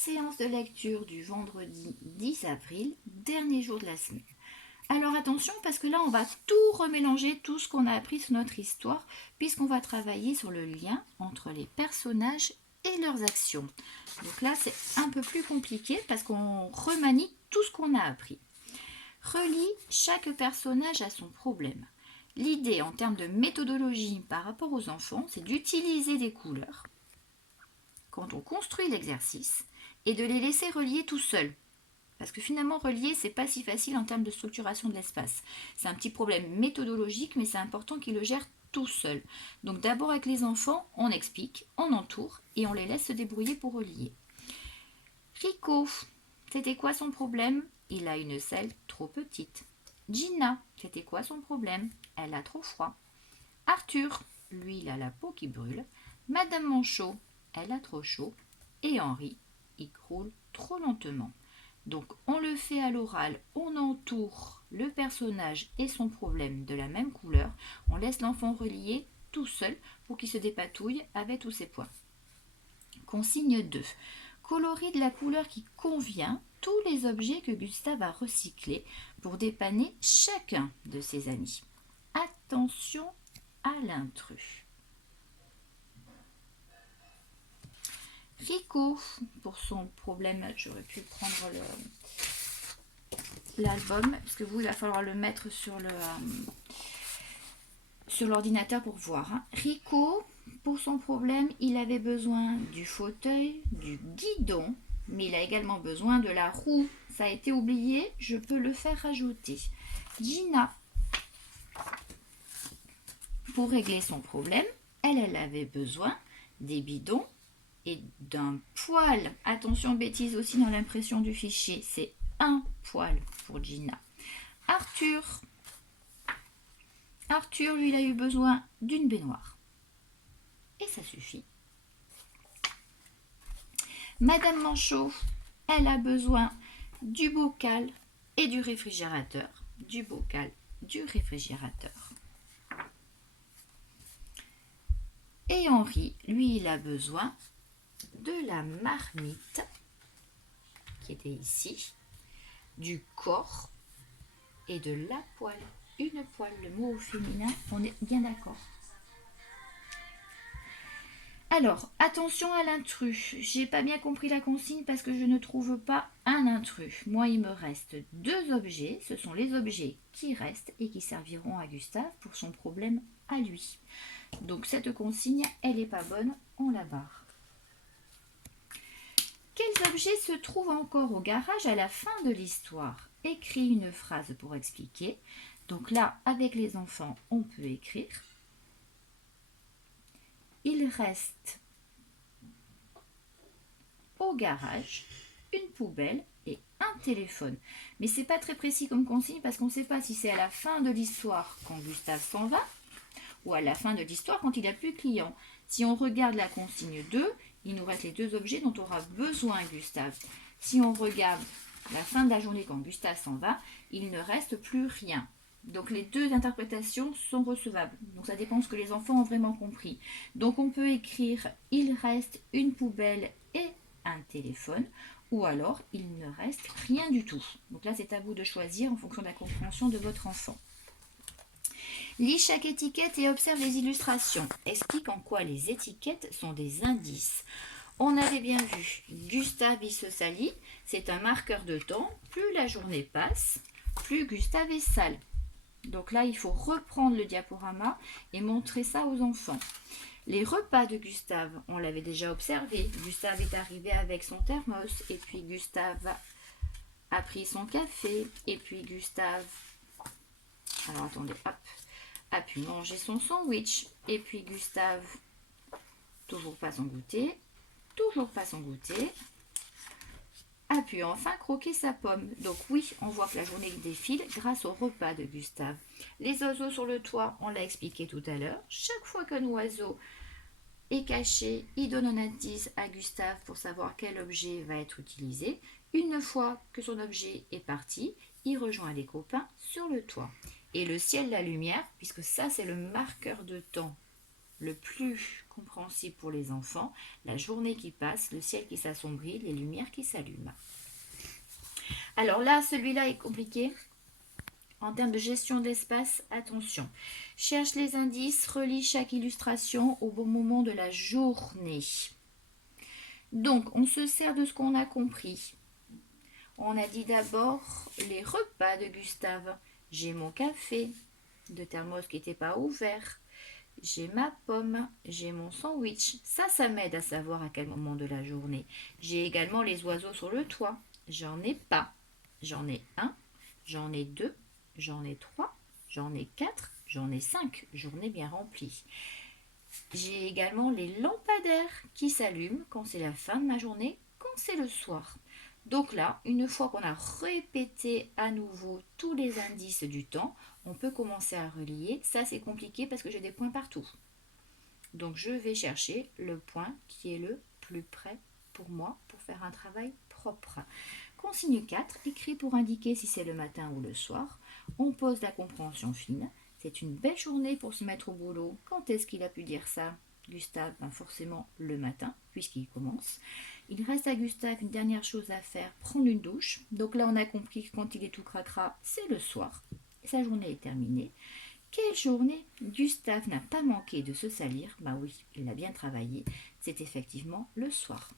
séance de lecture du vendredi 10 avril, dernier jour de la semaine. Alors attention parce que là on va tout remélanger, tout ce qu'on a appris sur notre histoire, puisqu'on va travailler sur le lien entre les personnages et leurs actions. Donc là c'est un peu plus compliqué parce qu'on remanie tout ce qu'on a appris. Relie chaque personnage à son problème. L'idée en termes de méthodologie par rapport aux enfants, c'est d'utiliser des couleurs quand on construit l'exercice et de les laisser relier tout seuls. Parce que finalement, relier, c'est pas si facile en termes de structuration de l'espace. C'est un petit problème méthodologique, mais c'est important qu'ils le gèrent tout seuls. Donc d'abord avec les enfants, on explique, on entoure et on les laisse se débrouiller pour relier. Rico, c'était quoi son problème? Il a une selle trop petite. Gina, c'était quoi son problème? Elle a trop froid. Arthur, lui, il a la peau qui brûle. Madame Manchot, elle a trop chaud. Et Henri, il croule trop lentement. Donc on le fait à l'oral, on entoure le personnage et son problème de la même couleur, on laisse l'enfant relier tout seul pour qu'il se dépatouille avec tous ses points. Consigne 2. Colorie de la couleur qui convient tous les objets que Gustave a recyclés pour dépanner chacun de ses amis. Attention à l'intrus. Rico, pour son problème, j'aurais pu prendre l'album, parce que vous, il va falloir le mettre sur l'ordinateur pour voir. Rico, pour son problème, il avait besoin du fauteuil, du guidon, mais il a également besoin de la roue. Ça a été oublié, je peux le faire rajouter. Gina, pour régler son problème, elle avait besoin des bidons et d'un poil. Attention, bêtise aussi dans l'impression du fichier, c'est un poil pour Gina. Arthur, lui, il a eu besoin d'une baignoire. Et ça suffit. Madame Manchot, elle a besoin du bocal et du réfrigérateur. Du bocal, du réfrigérateur. Et Henri, lui, il a besoin de la marmite qui était ici, du corps et de la poêle. Une poêle, le mot au féminin, on est bien d'accord. Alors, attention à l'intrus. J'ai pas bien compris la consigne parce que je ne trouve pas un intrus. Moi, il me reste 2 objets. Ce sont les objets qui restent et qui serviront à Gustave pour son problème à lui. Donc, cette consigne, elle n'est pas bonne. On la barre. Quels objets se trouvent encore au garage à la fin de l'histoire? Écris une phrase pour expliquer. Donc là, avec les enfants, on peut écrire. Il reste au garage une poubelle et un téléphone. Mais c'est pas très précis comme consigne parce qu'on ne sait pas si c'est à la fin de l'histoire quand Gustave s'en va ou à la fin de l'histoire quand il n'a plus de clients. Si on regarde la consigne 2, il nous reste les 2 objets dont aura besoin Gustave. Si on regarde la fin de la journée quand Gustave s'en va, il ne reste plus rien. Donc les 2 interprétations sont recevables. Donc ça dépend de ce que les enfants ont vraiment compris. Donc on peut écrire « Il reste une poubelle et un téléphone » ou alors « Il ne reste rien du tout ». Donc là c'est à vous de choisir en fonction de la compréhension de votre enfant. Lis chaque étiquette et observe les illustrations. Explique en quoi les étiquettes sont des indices. On avait bien vu, Gustave il se salit, c'est un marqueur de temps. Plus la journée passe, plus Gustave est sale. Donc là, il faut reprendre le diaporama et montrer ça aux enfants. Les repas de Gustave, on l'avait déjà observé. Gustave est arrivé avec son thermos et puis Gustave a pris son café et puis Gustave, alors attendez, hop, a pu manger son sandwich et puis Gustave, toujours pas son goûter, a pu enfin croquer sa pomme. Donc oui, on voit que la journée défile grâce au repas de Gustave. Les oiseaux sur le toit, on l'a expliqué tout à l'heure. Chaque fois qu'un oiseau est caché, il donne un indice à Gustave pour savoir quel objet va être utilisé. Une fois que son objet est parti, il rejoint les copains sur le toit. Et le ciel, la lumière, puisque ça c'est le marqueur de temps le plus compréhensible pour les enfants, la journée qui passe, le ciel qui s'assombrit, les lumières qui s'allument. Alors là, celui-là est compliqué. En termes de gestion d'espace, attention. Cherche les indices, relis chaque illustration au bon moment de la journée. Donc, on se sert de ce qu'on a compris. On a dit d'abord les repas de Gustave. J'ai mon café de thermos qui n'était pas ouvert. J'ai ma pomme, j'ai mon sandwich. Ça m'aide à savoir à quel moment de la journée. J'ai également les oiseaux sur le toit. J'en ai pas. J'en ai un, j'en ai deux, j'en ai trois, j'en ai quatre, j'en ai cinq. Journée bien remplie. J'ai également les lampadaires qui s'allument quand c'est la fin de ma journée, quand c'est le soir. Donc là, une fois qu'on a répété à nouveau tous les indices du temps, on peut commencer à relier. Ça, c'est compliqué parce que j'ai des points partout. Donc je vais chercher le point qui est le plus près pour moi pour faire un travail propre. Consigne 4, écrit pour indiquer si c'est le matin ou le soir. On pose la compréhension fine. C'est une belle journée pour se mettre au boulot. Quand est-ce qu'il a pu dire ça, Gustave? Forcément le matin, puisqu'il commence. Il reste à Gustave une dernière chose à faire, prendre une douche. Donc là, on a compris que quand il est tout cracra, c'est le soir. Sa journée est terminée. Quelle journée! Gustave n'a pas manqué de se salir. Bah oui, il a bien travaillé. C'est effectivement le soir.